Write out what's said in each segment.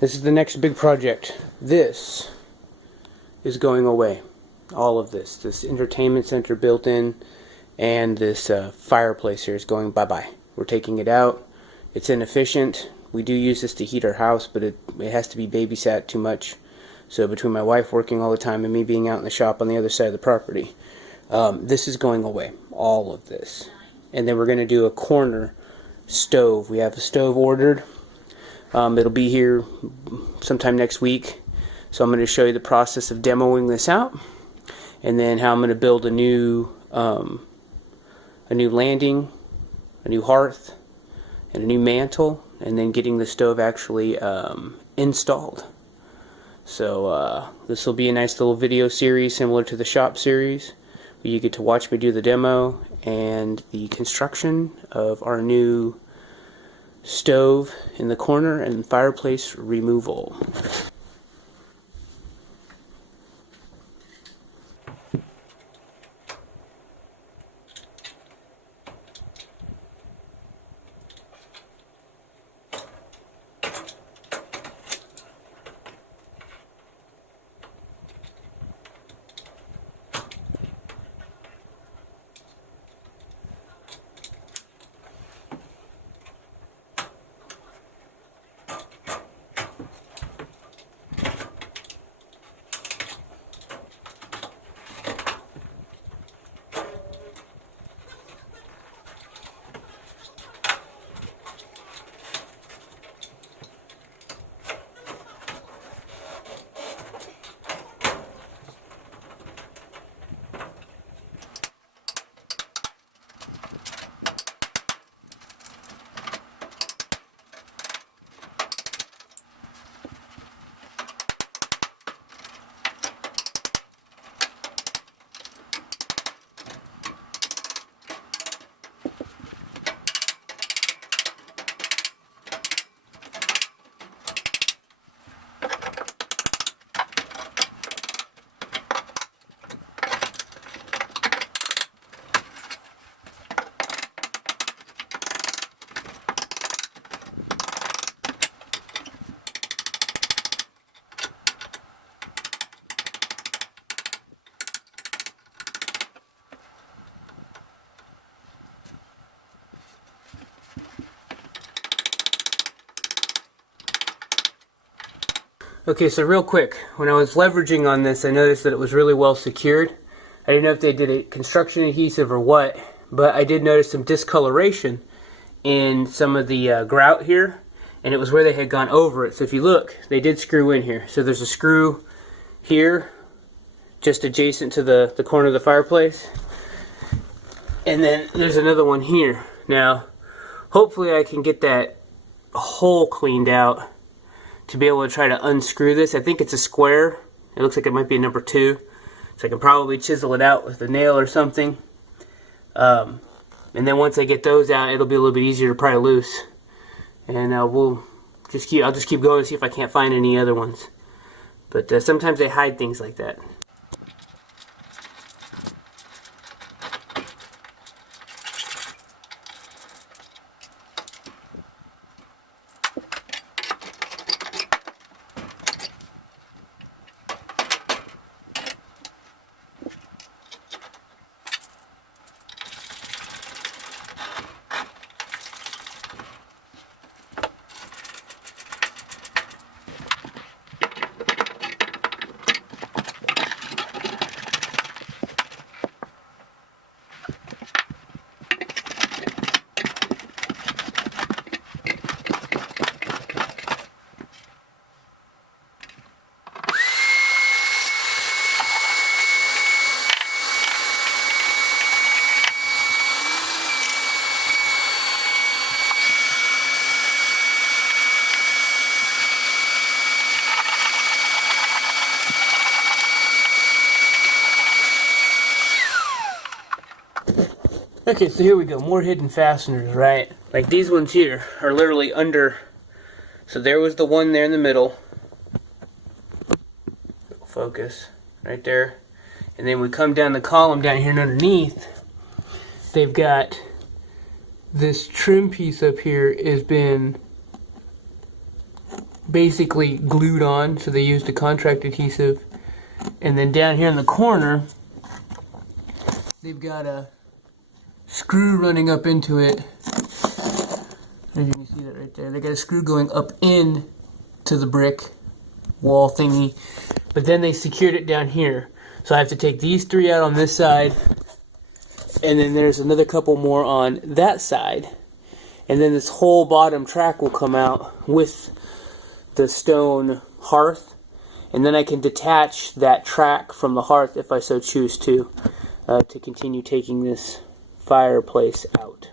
This is the next big project. This is going away. All of this entertainment center built in, and this fireplace here is going bye-bye. We're taking it out. It's inefficient. We do use this to heat our house, but it has to be babysat too much. So between my wife working all the time and me being out in the shop on the other side of the property, this is going away. All of this. And then we're going to do a corner stove. We have a stove ordered. It'll be here sometime next week. So I'm going to show you the process of demoing this out, and then how I'm going to build a new landing, a new hearth, and a new mantle, and then getting the stove actually installed. So this will be a nice little video series similar to the shop series, where you get to watch me do the demo and the construction of our new stove in the corner and fireplace removal. Okay, so real quick, when I was leveraging on this, I noticed that it was really well secured. I didn't know if they did a construction adhesive or what, but I did notice some discoloration in some of the grout here, and it was where they had gone over it. So if you look, they did screw in here. So there's a screw here, just adjacent to the corner of the fireplace, and then there's another one here. Now, hopefully I can get that hole cleaned out to be able to try to unscrew this. I think it's a square. It looks like it might be a number 2. So I can probably chisel it out with a nail or something. And then once I get those out, it'll be a little bit easier to pry loose. And I'll just keep going and see if I can't find any other ones. But sometimes they hide things like that. Okay, so here we go. More hidden fasteners, right? Like these ones here are literally under. So there was the one there in the middle. Focus. Right there. And then we come down the column down here and underneath, they've got this trim piece up here has been basically glued on, so they used a contract adhesive. And then down here in the corner, they've got a screw running up into it. As you can see that right there. They got a screw going up in to the brick wall thingy. But then they secured it down here. So I have to take these three out on this side. And then there's another couple more on that side. And then this whole bottom track will come out with the stone hearth. And then I can detach that track from the hearth if I so choose to continue taking this fireplace out.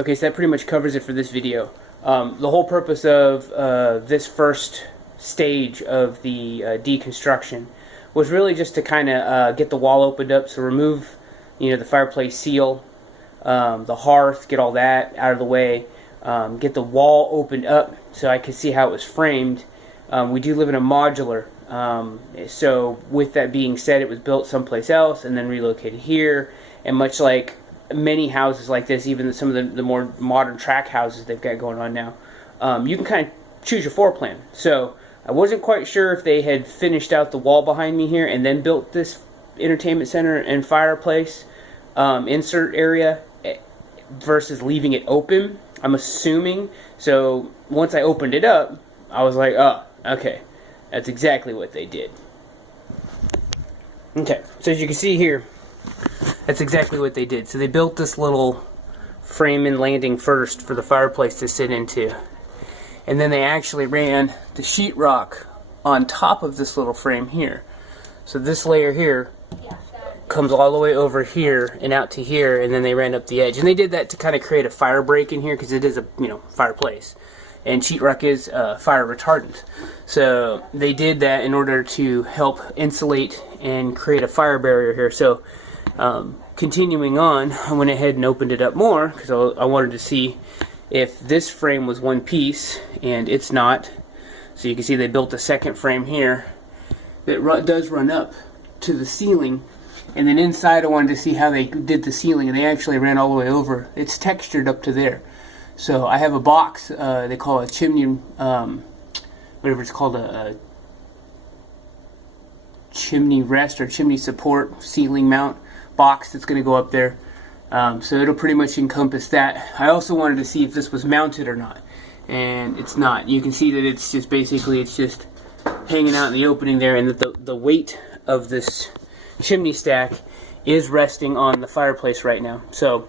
Okay, so that pretty much covers it for this video. The whole purpose of this first stage of the deconstruction was really just to kind of get the wall opened up, so remove, the fireplace seal, the hearth, get all that out of the way, get the wall opened up so I could see how it was framed. We do live in a modular, so with that being said, it was built someplace else and then relocated here, and much like many houses like this, even some of the more modern track houses they've got going on now, you can kind of choose your floor plan. So I wasn't quite sure if they had finished out the wall behind me here and then built this entertainment center and fireplace insert area versus leaving it open. I'm assuming. So once I opened it up, I was like, oh, Okay, that's exactly what they did. Okay, so as you can see here, that's exactly what they did. So they built this little frame and landing first for the fireplace to sit into. And then they actually ran the sheetrock on top of this little frame here. So this layer here comes all the way over here and out to here, and then they ran up the edge. And they did that to kind of create a fire break in here because it is a fireplace. And sheetrock is fire retardant. So they did that in order to help insulate and create a fire barrier here. So continuing on, I went ahead and opened it up more because I wanted to see if this frame was one piece, and it's not. So you can see they built a second frame here that does run up to the ceiling. And then inside I wanted to see how they did the ceiling, and they actually ran all the way over. It's textured up to there. So I have a box, they call it a chimney, whatever it's called, a chimney rest or chimney support ceiling mount box that's going to go up there. So it'll pretty much encompass that. I also wanted to see if this was mounted or not, and it's not. You can see that it's just basically, it's just hanging out in the opening there, and that the weight of this chimney stack is resting on the fireplace right now. So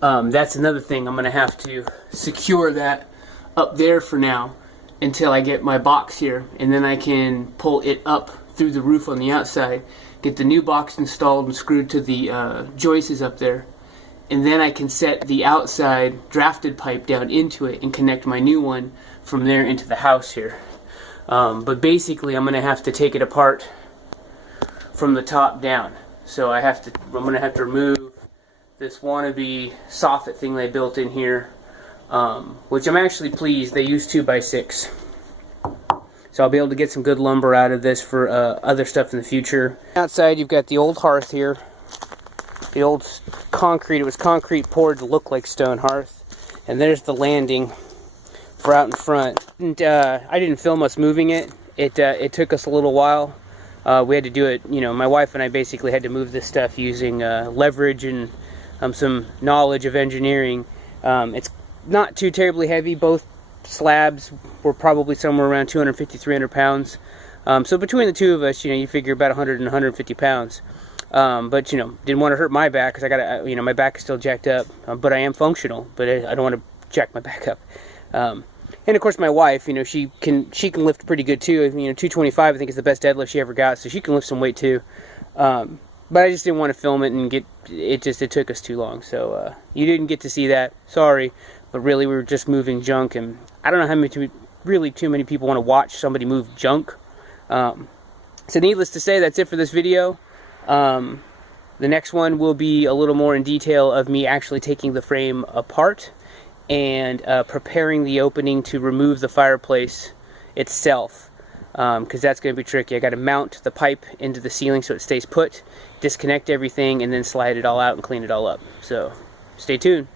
that's another thing. I'm going to have to secure that up there for now until I get my box here, and then I can pull it up through the roof on the outside, get the new box installed and screwed to the joists up there, and then I can set the outside drafted pipe down into it and connect my new one from there into the house here. But basically I'm going to have to take it apart from the top down. So I'm going to have to remove this wannabe soffit thing they built in here, which I'm actually pleased they used 2x6. So I'll be able to get some good lumber out of this for other stuff in the future. Outside you've got the old hearth here. The old concrete, it was concrete poured to look like stone hearth. And there's the landing for out in front. And, I didn't film us moving it. It took us a little while. We had to do it, my wife and I basically had to move this stuff using leverage and some knowledge of engineering. It's not too terribly heavy. Both slabs were probably somewhere around 250, 300 pounds. So between the two of us, you figure about 100 and 150 pounds. But, didn't want to hurt my back because I got to, my back is still jacked up. But I am functional, but I don't want to jack my back up. And of course my wife, she can lift pretty good too. 225 I think is the best deadlift she ever got, so she can lift some weight too. But I just didn't want to film it and it took us too long. So you didn't get to see that. Sorry, but really we were just moving junk, and I don't know how many too many people want to watch somebody move junk. So needless to say, that's it for this video. The next one will be a little more in detail of me actually taking the frame apart and preparing the opening to remove the fireplace itself, because that's going to be tricky. I got to mount the pipe into the ceiling so it stays put, disconnect everything, and then slide it all out and clean it all up. So stay tuned.